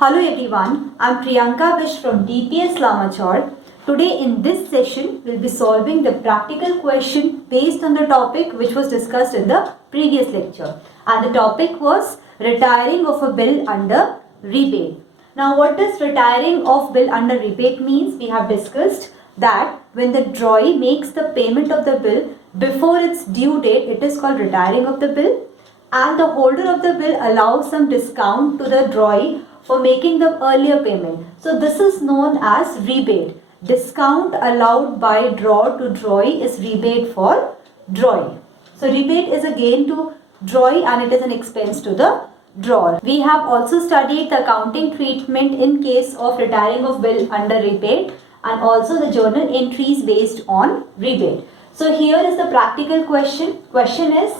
Hello everyone, I'm Priyanka Vish from DPS Lamachor. Today in this session, we'll be solving the practical question based on the topic which was discussed in the previous lecture. And the topic was retiring of a bill under rebate. Now what does retiring of bill under rebate means? We have discussed that when the drawee makes the payment of the bill before its due date, it is called retiring of the bill, and the holder of the bill allows some discount to the drawee for making the earlier payment. So this is known as rebate. Discount allowed by drawer to drawee is rebate for drawee. So rebate is a gain to drawee and it is an expense to the drawer. We have also studied the accounting treatment in case of retiring of bill under rebate and also the journal entries based on rebate. So here is the practical question. Question is,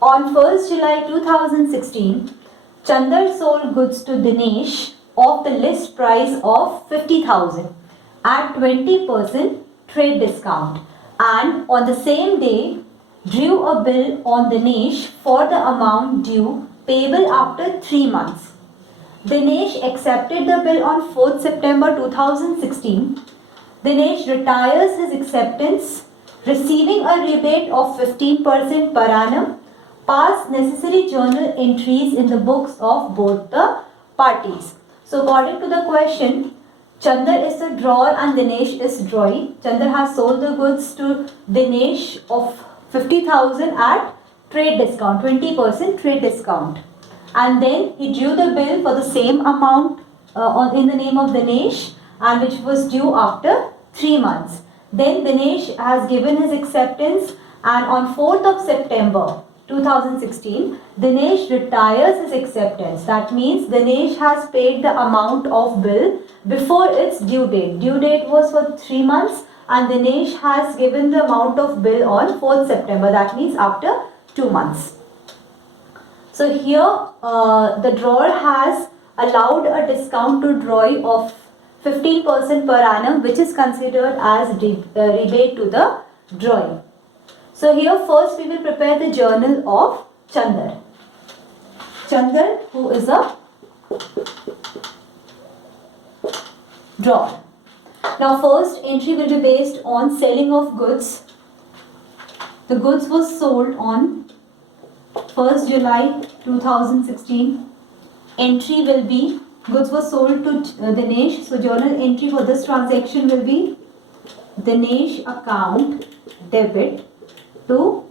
on 1st July 2016, Chandar sold goods to Dinesh of the list price of 50,000 at 20% trade discount, and on the same day drew a bill on Dinesh for the amount due payable after 3 months. Dinesh accepted the bill on 4th September 2016. Dinesh retires his acceptance, receiving a rebate of 15% per annum. Pass necessary journal entries in the books of both the parties. So according to the question, Chandar is the drawer and Dinesh is drawee. Chandar has sold the goods to Dinesh of 50,000 at trade discount, 20% trade discount. And then he drew the bill for the same amount in the name of Dinesh, and which was due after 3 months. Then Dinesh has given his acceptance, and on 4th of September 2016, Dinesh retires his acceptance. That means Dinesh has paid the amount of bill before its due date. Due date was for 3 months and Dinesh has given the amount of bill on 4th September. That means after 2 months. So here the drawer has allowed a discount to drawee of 15% per annum, which is considered as rebate to the drawee. So here first we will prepare the journal of Chandar. Chandar, who is a drawer. Now first entry will be based on selling of goods. The goods was sold on 1st July 2016. Entry will be goods was sold to Dinesh. So journal entry for this transaction will be Dinesh account debit to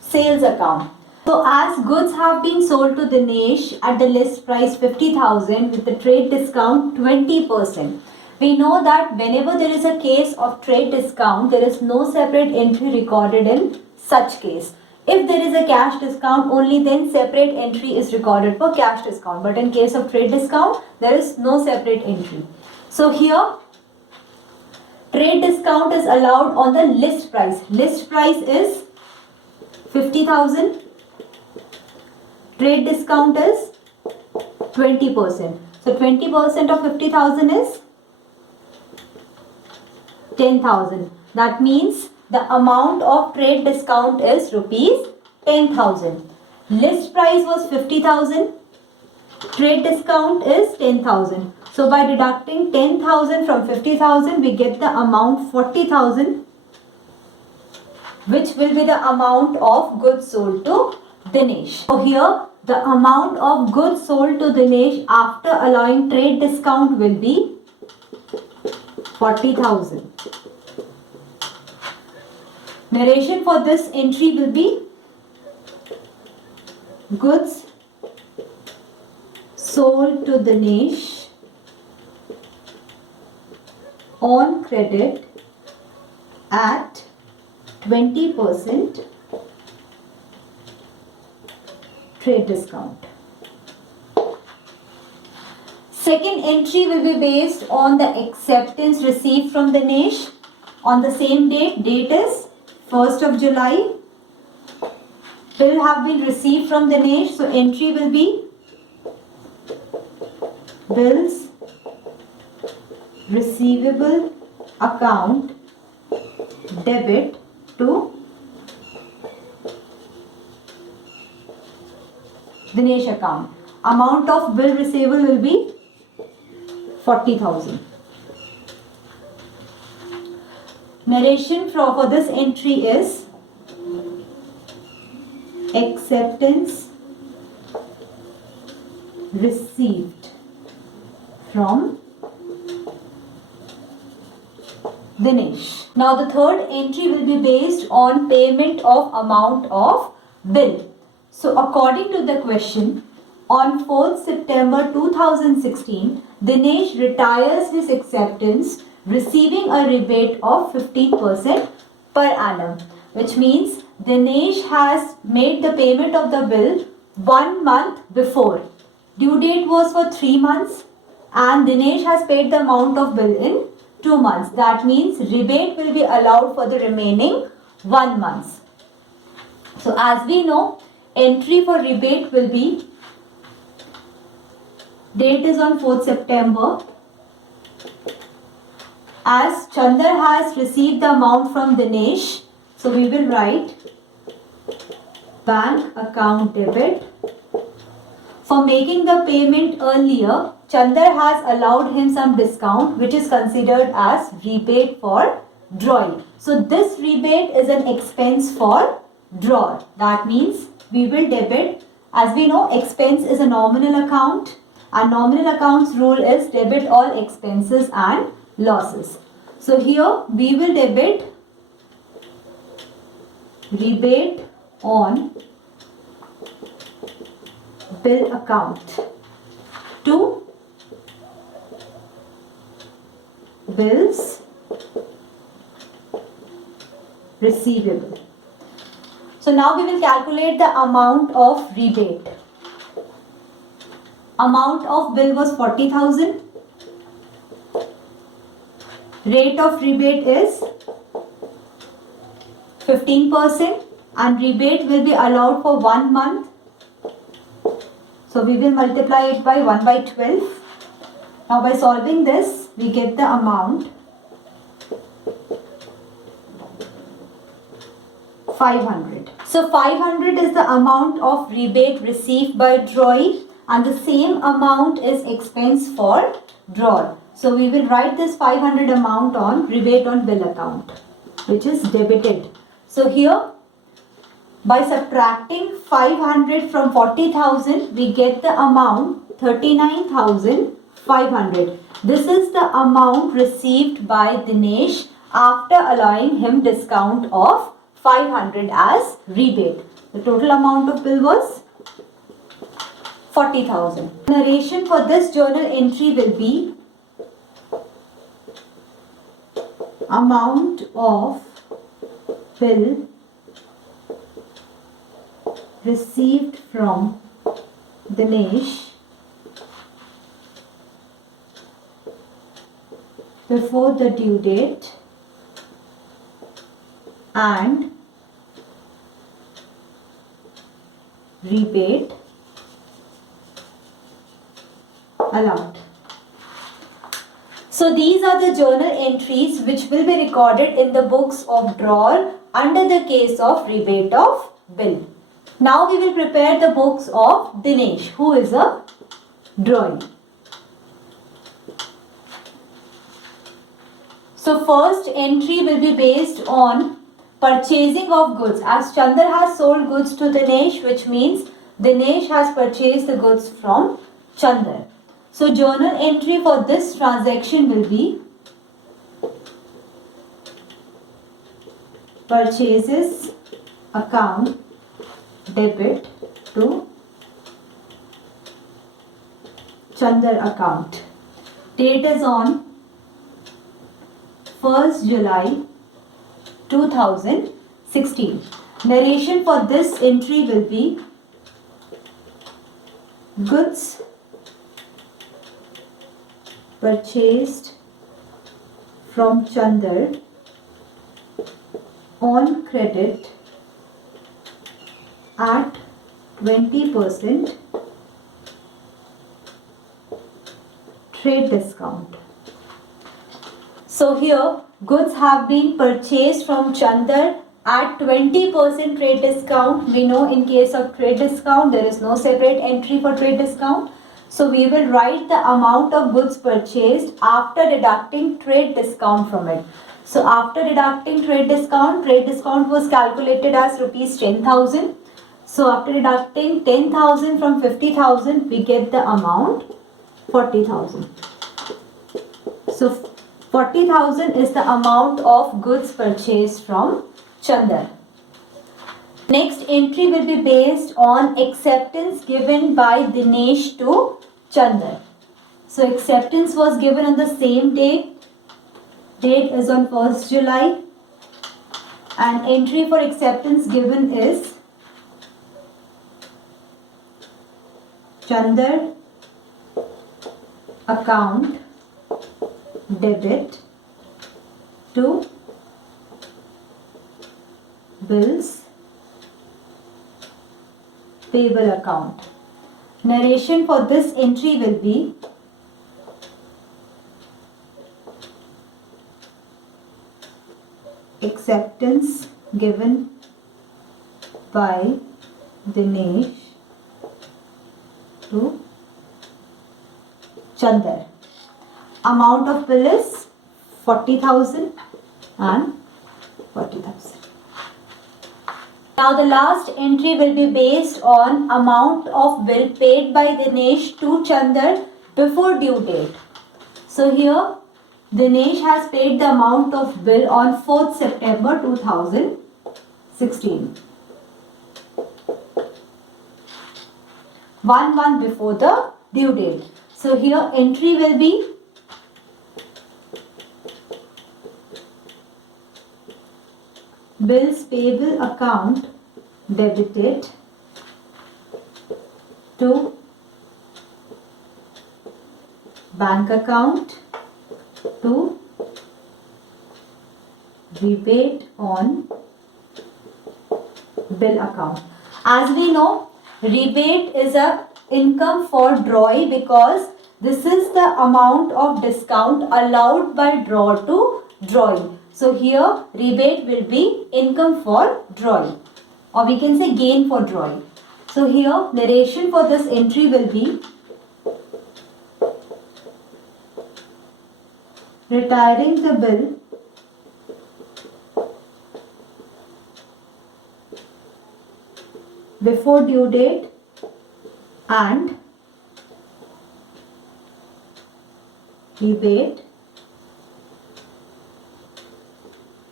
sales account. So as goods have been sold to Dinesh at the list price 50,000 with the trade discount 20%. We know that whenever there is a case of trade discount, there is no separate entry recorded in such case. If there is a cash discount, only then separate entry is recorded for cash discount. But in case of trade discount, there is no separate entry. So here trade discount is allowed on the list price. List price is 50,000. Trade discount is 20%. So 20% of 50,000 is 10,000. That means the amount of trade discount is rupees 10,000. List price was 50,000. Trade discount is 10,000. So by deducting 10,000 from 50,000, we get the amount 40,000, which will be the amount of goods sold to Dinesh. So here the amount of goods sold to Dinesh after allowing trade discount will be 40,000. Narration for this entry will be goods sold to Dinesh on credit at 20% trade discount. Second entry will be based on the acceptance received from Dinesh on the same date. Date is 1st of July. Bill have been received from Dinesh. So entry will be bills receivable account debit to Dinesh account. amount of bill receivable will be 40,000. Narration for this entry is acceptance received from Dinesh. Now the third entry will be based on payment of amount of bill. So according to the question, on 4th September 2016, Dinesh retires his acceptance receiving a rebate of 15% per annum, which means Dinesh has made the payment of the bill 1 month before. Due date was for 3 months and Dinesh has paid the amount of bill in 2 months. That means rebate will be allowed for the remaining 1 month. So as we know, entry for rebate will be, date is on 4th September. As Chandar has received the amount from Dinesh, so we will write bank account debit. For making the payment earlier, Chandar has allowed him some discount which is considered as rebate for drawing. So this rebate is an expense for drawer. That means we will debit. As we know, expense is a nominal account and nominal accounts rule is debit all expenses and losses. So here we will debit rebate on bill account to bills receivable. So now we will calculate the amount of rebate. Amount of bill was 40,000. Rate of rebate is 15% and rebate will be allowed for 1 month. So we will multiply it by 1 by 12. Now by solving this, we get the amount 500. So 500 is the amount of rebate received by drawee and the same amount is expense for drawer. So we will write this 500 amount on rebate on bill account, which is debited. So here by subtracting 500 from 40,000, we get the amount 39,500. This is the amount received by Dinesh after allowing him discount of 500 as rebate. The total amount of bill was 40,000. Narration for this journal entry will be amount of bill received from Dinesh before the due date and rebate allowed. So these are the journal entries which will be recorded in the books of drawer under the case of rebate of bill. Now we will prepare the books of Dinesh, who is a drawee. So first entry will be based on purchasing of goods. As Chandar has sold goods to Dinesh, which means Dinesh has purchased the goods from Chandar. So journal entry for this transaction will be purchases account debit to Chandar account. Date is on 1st July 2016. Narration for this entry will be goods purchased from Chandar on credit at 20% trade discount. So here goods have been purchased from Chandar at 20% trade discount. We know in case of trade discount there is no separate entry for trade discount. So we will write the amount of goods purchased after deducting trade discount from it. So after deducting trade discount was calculated as rupees 10,000. So after deducting 10,000 from 50,000, we get the amount 40,000. So 40,000 is the amount of goods purchased from Chandar. Next entry will be based on acceptance given by Dinesh to Chandar. So acceptance was given on the same day. Date is on 1st July. And entry for acceptance given is Chandar account debit to bills payable account. Narration for this entry will be acceptance given by Dinesh to Chandar. Amount of bill is 40,000 and 40,000. Now the last entry will be based on amount of bill paid by Dinesh to Chandar before due date. So here Dinesh has paid the amount of bill on 4th September 2016. 1 month before the due date. So here entry will be bills payable account debited to bank account to rebate on bill account. As we know, rebate is a income for drawee because this is the amount of discount allowed by drawer to drawee. So here rebate will be income for drawee, or we can say gain for drawee. So here narration for this entry will be retiring the bill before due date and rebate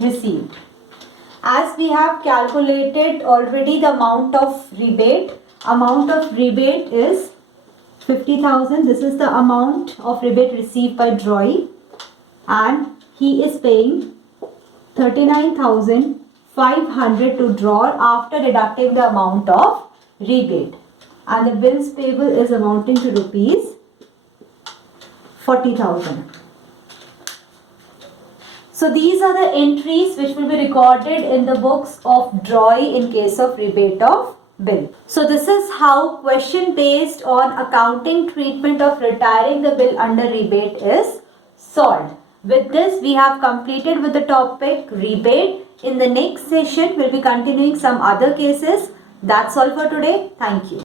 received. As we have calculated already the amount of rebate is 50,000. This is the amount of rebate received by drawee, and he is paying 39,500 to drawer after deducting the amount of rebate, and the bills payable is amounting to rupees 40,000. So these are the entries which will be recorded in the books of drawee in case of rebate of bill. So this is how question based on accounting treatment of retiring the bill under rebate is solved. With this we have completed with the topic rebate. In the next session we will be continuing some other cases. That's all for today. Thank you.